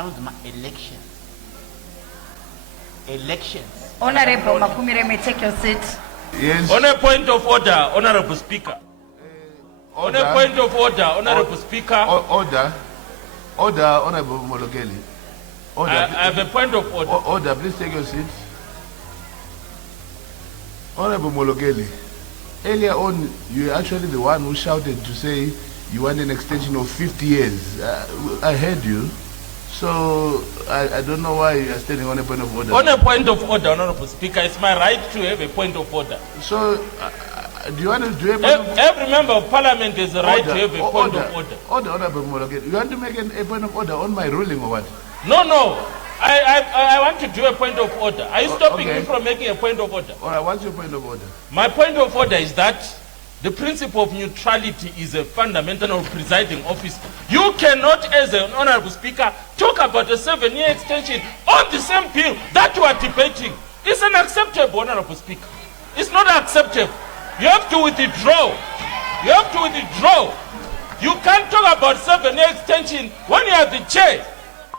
anodzi elections. Elections. Honorable Makumire may take your seat. Yes. On a point of order, Honorable Speaker. On Order. a point of order, Honorable Speaker. Order. Order, Honorable Molokeli. Order. I have a point of order. Order, please take your seat. Honorable Molokeli, earlier on, you were actually the one who shouted to say you want an extension of 50 years. I heard you. So, I don't know why you are standing on a point of order. On a point of order, Honorable Speaker, it's my right to have a point of order. So, do you want to do a point of Every member of parliament has the right to have a point of order. Order, Honorable Molokeli. You want to make a point of order on my ruling or what? No. I want to do a point of order. Are you stopping okay. me from making a point of order? All right, what's your point of order? My point of order is that the principle of neutrality is a fundamental of presiding office. You cannot, as an honorable speaker, talk about a 7-year extension on the same bill that you are debating. It's unacceptable, honorable speaker. It's not acceptable. You have to withdraw. You have to withdraw. You can't talk about 7-year extension when you are the chair.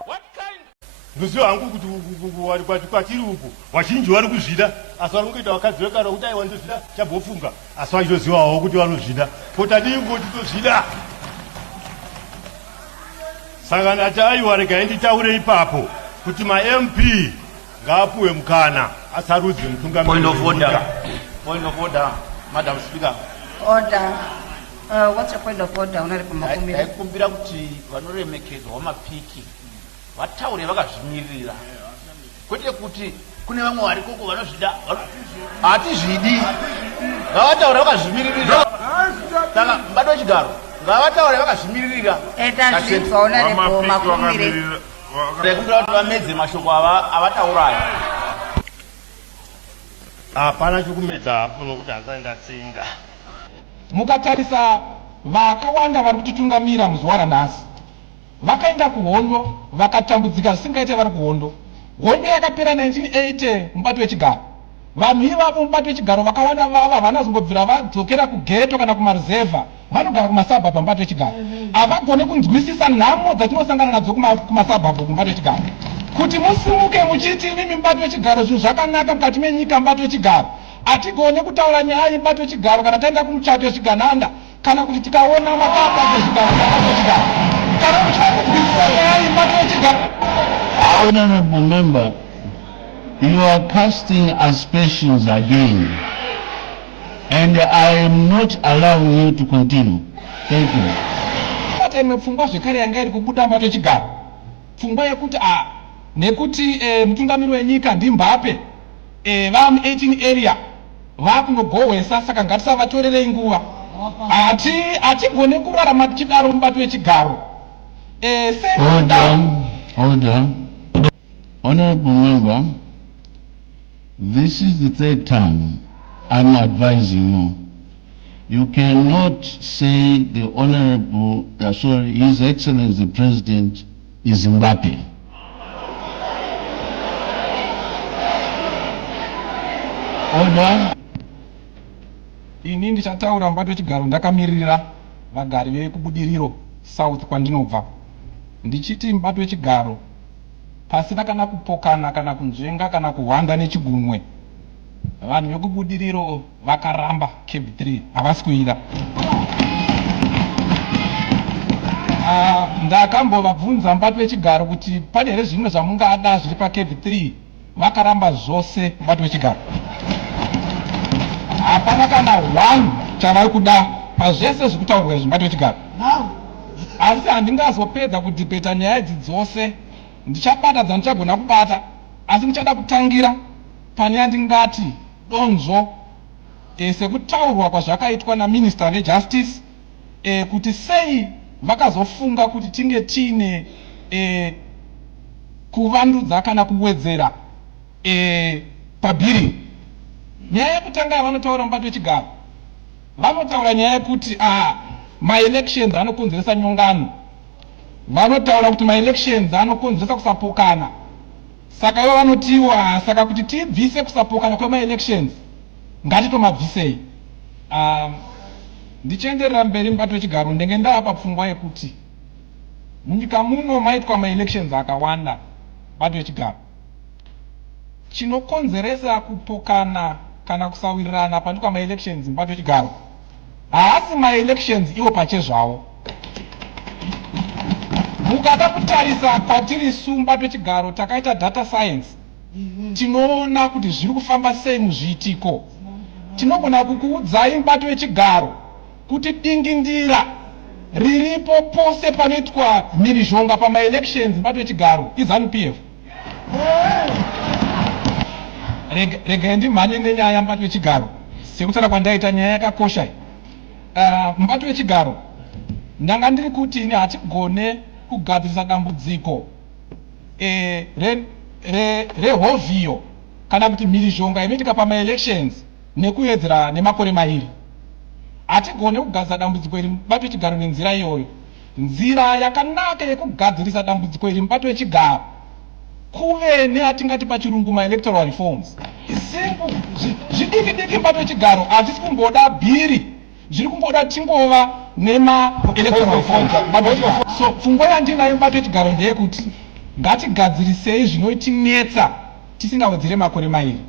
What kind? Nduziwa hangu kuti kwatiri uku vazhinji vari kuzvida asi vari kungoita vakadzi vekare kuti aiwa ndozvida chabofunga asi vachitozivawo kuti vanozvida kuti handingo titozvida saka ndati aiwa regai nditaure ipapo kuti ma-MP ngaapuwe mukana asarudze Point of order. mutungamiriri. Point of order, Madam Speaker. Order. What's your point of order, Honorable Makumire? Ndaikumbira kuti vanoremekedzwa vamapiki vataure vakazvimirira, kwete kuti kune vamwe vari koko vanozvida. Hatizvidi, ngavataure vakazvimiririra. Saka mubati wechigaro ngavataure vakazvimiririra. Etazvinzwa Honorable Makumire. Ndaikumbira kuti vamedze mashoko avatauraya. hapana chokumedza hapo nokuti hasaenda tsinga. Mukatarisa vakawanda vari kutitungamira muzuva ranhasi vakaenda kuhondo vakatambudzika zvisingaite vari kuhondo. Hondo yakapera 1980 mubati wechigaro. Vanhu ivavo mubati wechigaro vakawanda vava havana zombobvira vadzokera kugeto kana kumaruzevha, vanogara kumasabhabha mubati wechigaro. Havagone kunzwisisa nhamo dzatinosangana nadzo kumasabhabha mubati wechigaro. Kuti musimuke muchiti imi mubati wechigaro zvinhu zvakanaka mukati menyika mubati wechigaro. Hatigone kutaura nyaya yemubati wechigaro kana taenda kumuchato wechigananda kana kuti tikaona mapapa ezvigaro mubati wechigaro. Kana muchida kunzwisisa nyaya yemubati wechigaro. Honorable member, you are casting aspersions again, and I am not allowing you to continue. Thank you. Imwe pfungwa zvekare yanga iri kubuda mubati wechigaro, pfungwa yekuti nekuti mutungamiri wenyika ndiMbape vamu 18 area vakundogohwesa, saka ngatisavatorerei nguva. Hatigone kurarama tichidaro mubati wechigaro. Order. Honorable member, this is the third time I'm advising you. You cannot say the Honorable, His Excellency the President is Mbappe. Order. Ini ndichataura mubati wechigaro ndakamirira vagari vekubudiriro south kwandinobva, ndichiti mubati wechigaro pasina kana kupokana kana kunzvenga kana kuhwanda nechigunwe. Vanhu vekubudiriro vakaramba Cape 3 havasi kuida. Ndakambovabvunza mubati wechigaro kuti pane here zvimwe zvamungada zviri paCape 3, vakaramba zvose mubati wechigaro. Hapana kana 1 chavari kuda pazvese zvekutaurwa zvemubati wechigaro. Asi handingazopedza kudhibheta nyaya idzi dzose. Ndichabata dzandichagona kubata, asi ndichada kutangira pane yandingati donzvo sekutaurwa kwazvakaitwa naMinista veJustice, kuti sei vakazofunga kuti tinge tiine kuvandudza kana kuwedzera pabhiri. Nyaya yekutanga yavanotaura mubati wechigaro, vanotaura nyaya yekuti ma-elections anokonzeresa nyongano. Vanotaura kuti ma-elections anokonzeresa kusapokana. Saka ivo vanotiwa, saka kuti tibvise kusapokana kwema-elections ngatitomabvisei. Ndichienderera mberi mubati wechigaro ndenge ndava papfungwa yekuti munyika muno maitwa maelections akawanda bato yechigaro. Chinokonzeresa kupokana kana kusawirirana pandikwa maelections mubato yechigaro haasi maelections iwo pachezvawo. Mukada kutarisa kwatiri sumbato yechigaro takaita data science, tinoona kuti zviri kufamba sei muzviitiko. Tinogona kukuudzai mubato yechigaro kuti dingindira riripo pose panoitwa mhirizhonga pamaelections mubato yechigaro iZANU-PF. Regai ndimhanye nenyaya mubato yechigaro sekutaura kwandaita nyaya yakakosha. Mubato yechigaro ndanga ndiri kuti ini hatigone kugadzirisa dambudziko rehovhiyo kana kuti mhirizhonga inoitika pamaelections nekuedzera nemakore mairi. Hatigone kugadzirisa dambudziko iri mubato yechigaro nenzira iyoyo. Nzira yakanaka yekugadzirisa dambudziko iri mubato yechigaro kuve neatingati pachirungu maelectoral reforms. Zvidiki mubato yechigaro hazvisi kumboda bhiri, zviri kumboda tingova nema-electoral reforms. So pfungwa yandinayo mubato yechigaro ndeyekuti ngatigadzirisei zvinotinetsa tisingawedzere makore mairi.